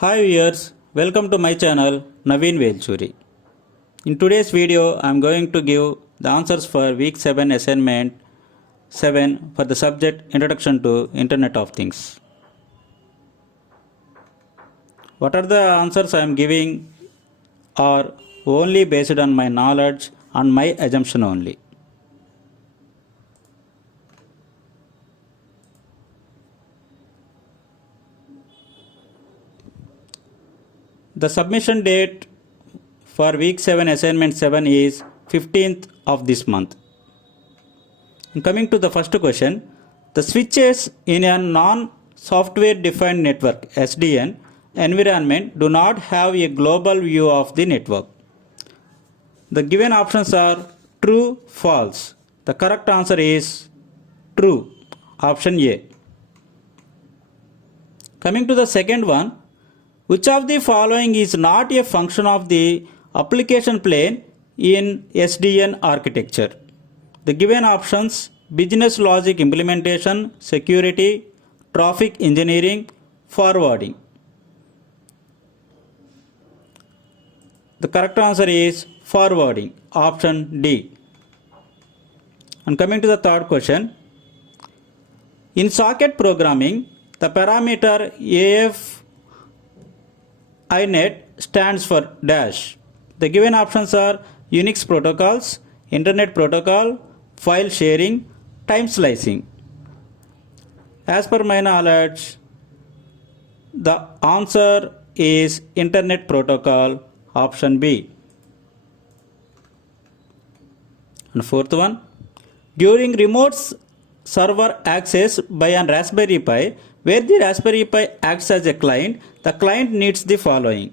Hi viewers, welcome to my channel Naveen Velchuri. In today's video, I am going to give the answers for week 7 assignment 7 for the subject Introduction to Internet of Things. What are the answers I am giving are only based on my knowledge and my assumption only. The submission date for week 7 assignment 7 is 15th of this month. And coming to the first question, the switches in a non-software defined network SDN environment do not have a global view of the network. The given options are true, false. The correct answer is true, option A. Coming to the second one, which of the following is not a function of the application plane in SDN architecture? The given options: business logic implementation, security, traffic engineering, forwarding. The correct answer is forwarding, option D. And coming to the third question, in socket programming, the parameter AF INET stands for dash. The given options are Unix protocols, Internet protocol, file sharing, time slicing. As per my knowledge, the answer is Internet protocol, option B. And fourth one, during remote server access by an Raspberry Pi, where the Raspberry Pi acts as a client, the client needs the following.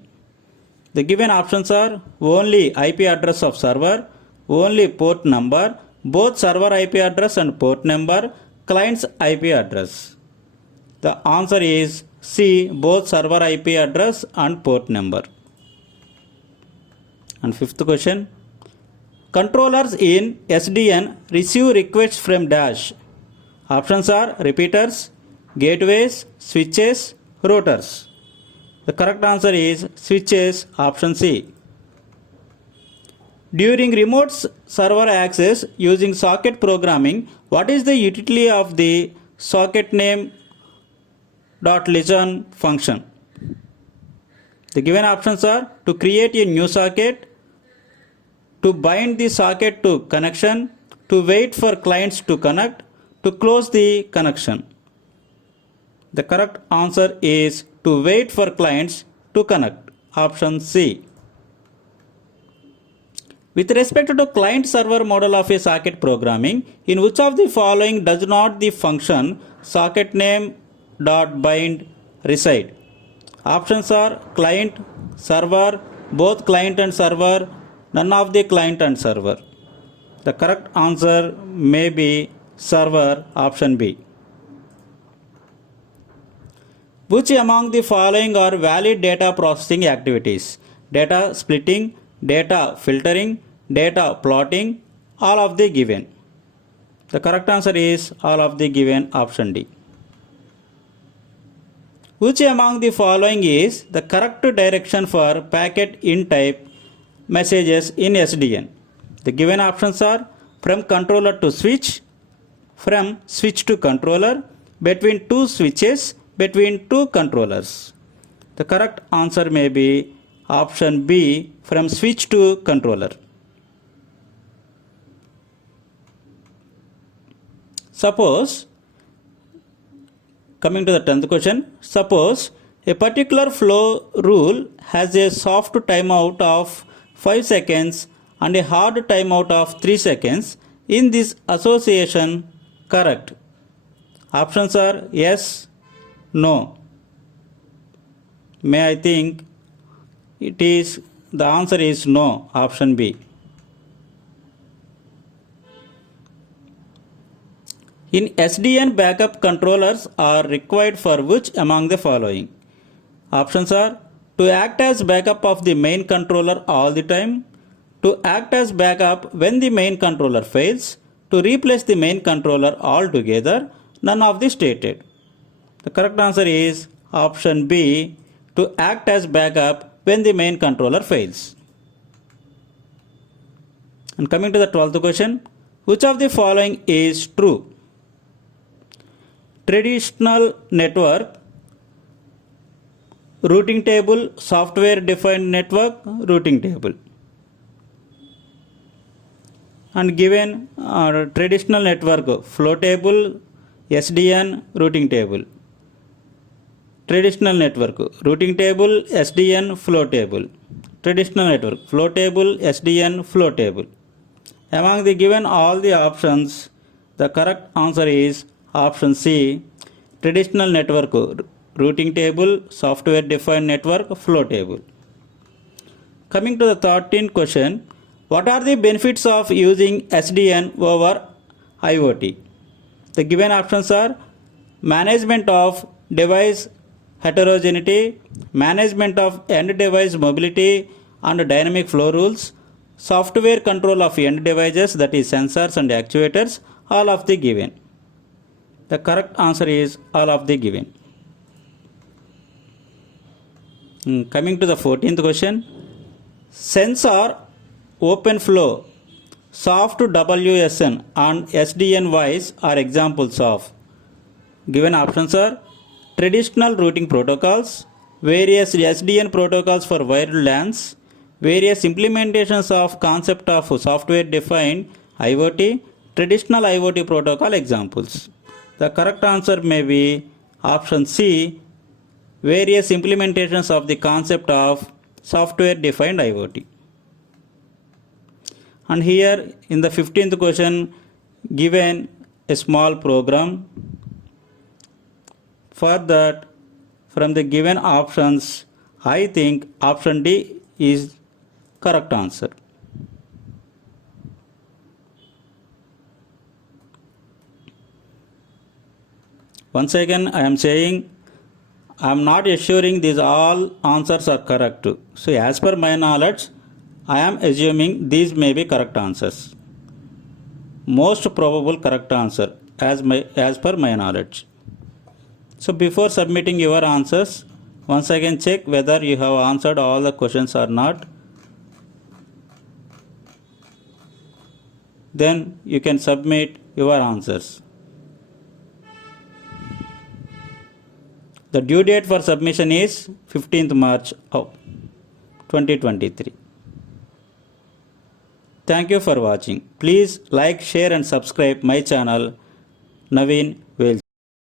The given options are only IP address of server, only port number, both server IP address and port number, client's IP address. The answer is C, both server IP address and port number. And fifth question, controllers in SDN receive requests from dash. Options are repeaters, gateways, switches, routers. The correct answer is switches, option C. During remote server access using socket programming, what is the utility of the socket name .listen function? The given options are to create a new socket, to bind the socket to connection, to wait for clients to connect, to close the connection. The correct answer is to wait for clients to connect, option C. With respect to client-server model of a socket programming, in which of the following does not the function socket name .bind reside? Options are client, server, both client and server, none of the client and server. The correct answer may be server, option B. Which among the following are valid data processing activities? Data splitting, data filtering, data plotting, all of the given. The correct answer is all of the given, option D. Which among the following is the correct direction for packet in type messages in SDN? The given options are from controller to switch, from switch to controller, between two switches, between two controllers. The correct answer may be option B, from switch to controller. Suppose, coming to the 10th question, suppose a particular flow rule has a soft timeout of 5 seconds and a hard timeout of 3 seconds. In this association, correct? Options are yes, no. May I think it is, the answer is no, option B. In SDN, backup controllers are required for which among the following? Options are to act as backup of the main controller all the time, to act as backup when the main controller fails, to replace the main controller altogether, none of the stated. The correct answer is option B, to act as backup when the main controller fails. And coming to the 12th question, which of the following is true? Traditional network, routing table, software defined network, routing table. And given traditional network, flow table, SDN, routing table. Traditional network, routing table, SDN, flow table. Traditional network, flow table, SDN, flow table. Among the given all the options, the correct answer is option C, traditional network, routing table, software defined network, flow table. Coming to the 13th question, what are the benefits of using SDN over IoT? The given options are management of device heterogeneity, management of end device mobility and dynamic flow rules, software control of end devices, that is sensors and actuators, all of the given. The correct answer is all of the given. Coming to the 14th question, sensor, open flow, soft WSN and SDN wise are examples of. Given options are traditional routing protocols, various SDN protocols for wired LANs, various implementations of concept of software defined IoT, traditional IoT protocol examples. The correct answer may be option C, various implementations of the concept of software defined IoT. And here in the 15th question, given a small program. For that, from the given options, I think option D is correct answer. Once again, I am saying I am not assuring these all answers are correct. So as per my knowledge, I am assuming these may be correct answers. Most probable correct answer as per my knowledge. So before submitting your answers, once again check whether you have answered all the questions or not. Then you can submit your answers. The due date for submission is 15th March of 2023. Thank you for watching. Please like, share and subscribe my channel Naveen Velchi.